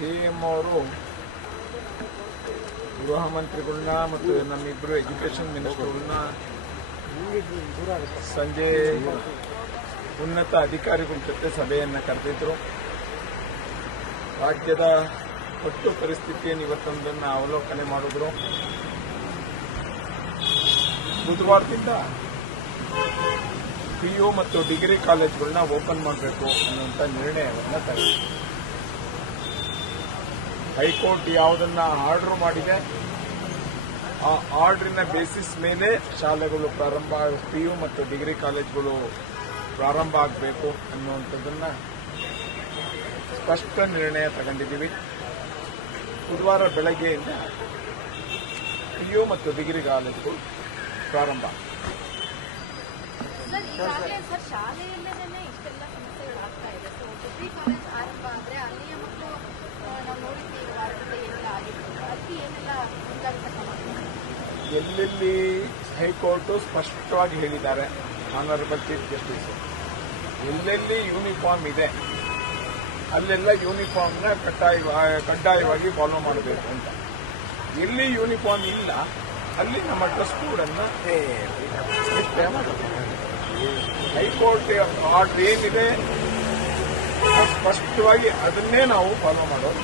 CM ಅವರು ಗೃಹ ಮಂತ್ರಿಗಳನ್ನ ಮತ್ತು ನಮ್ಮಿಬ್ಬರು ಎಜುಕೇಷನ್ ಮಿನಿಸ್ಟರ್ಗಳನ್ನ ಸಂಜೆ ಉನ್ನತ ಅಧಿಕಾರಿಗಳ ಜೊತೆ ಸಭೆಯನ್ನು ಕರೆದಿದ್ರು. ರಾಜ್ಯದ ಒಟ್ಟು ಪರಿಸ್ಥಿತಿಯನ್ನು ಇವತ್ತೊಂದನ್ನು ಅವಲೋಕನೆ ಮಾಡಿದ್ರು. ಬುಧವಾರದಿಂದ PU ಮತ್ತು ಡಿಗ್ರಿ ಕಾಲೇಜ್ಗಳನ್ನ ಓಪನ್ ಮಾಡಬೇಕು ಅನ್ನುವಂಥ ನಿರ್ಣಯವನ್ನು ತಗೊಂಡು ಹೈಕೋರ್ಟ್ ಯಾವುದನ್ನ ಆರ್ಡರ್ ಮಾಡಿದೆ ಆ ಆರ್ಡರಿನ ಬೇಸಿಸ್ ಮೇಲೆ ಶಾಲೆಗಳು ಪ್ರಾರಂಭ, PU ಮತ್ತು ಡಿಗ್ರಿ ಕಾಲೇಜ್ಗಳು ಪ್ರಾರಂಭ ಆಗಬೇಕು ಅನ್ನುವಂಥದ್ದನ್ನ ಸ್ಪಷ್ಟ ನಿರ್ಣಯ ತಗೊಂಡಿದ್ದೀವಿ. ಬುಧವಾರ ಬೆಳಗ್ಗೆಯಿಂದ PU ಮತ್ತು ಡಿಗ್ರಿ ಕಾಲೇಜ್ಗಳು ಪ್ರಾರಂಭ. ಶಾಲೆಯಲ್ಲೇ ಇಷ್ಟೆಲ್ಲ ಸಮಸ್ಯೆಗಳಾಗ್ತಾ ಇದೆ. ಸೊ ಡಿಗ್ರಿ ಕಾಲೇಜ್ ಆರಂಭ ಆದರೆ ಅಲ್ಲಿಯ ಮಕ್ಕಳು ನಾವು ನೋಡಿದ್ವಿ ವಾರದಿಂದ ಏನೆಲ್ಲ ಆಗಿತ್ತು, ಅಲ್ಲಿ ಏನೆಲ್ಲ ಮುಂದಾಗುತ್ತೆ ಸಮಸ್ಯೆ? ಎಲ್ಲೆಲ್ಲಿ ಹೈಕೋರ್ಟ್ ಸ್ಪಷ್ಟವಾಗಿ ಹೇಳಿದ್ದಾರೆ, ಆನರಬಲ್ ಚೀಫ್ ಜಸ್ಟಿಸ್, ಎಲ್ಲೆಲ್ಲಿ ಯೂನಿಫಾರ್ಮ್ ಇದೆ ಅಲ್ಲೆಲ್ಲ ಯೂನಿಫಾರ್ಮ್ನ ಕಡ್ಡಾಯವಾಗಿ ಫಾಲೋ ಮಾಡಬೇಕು ಅಂತ. ಎಲ್ಲಿ ಯೂನಿಫಾರ್ಮ್ ಇಲ್ಲ ಅಲ್ಲಿ ನಮ್ಮ ಡ್ರೆಸ್ ಕೋಡನ್ನು ಹೈಕೋರ್ಟ್ ಆರ್ಡರ್ ಏನಿದೆ ಸ್ಪಷ್ಟವಾಗಿ ಅದನ್ನೇ ನಾವು ಫಾಲೋ ಮಾಡೋದು.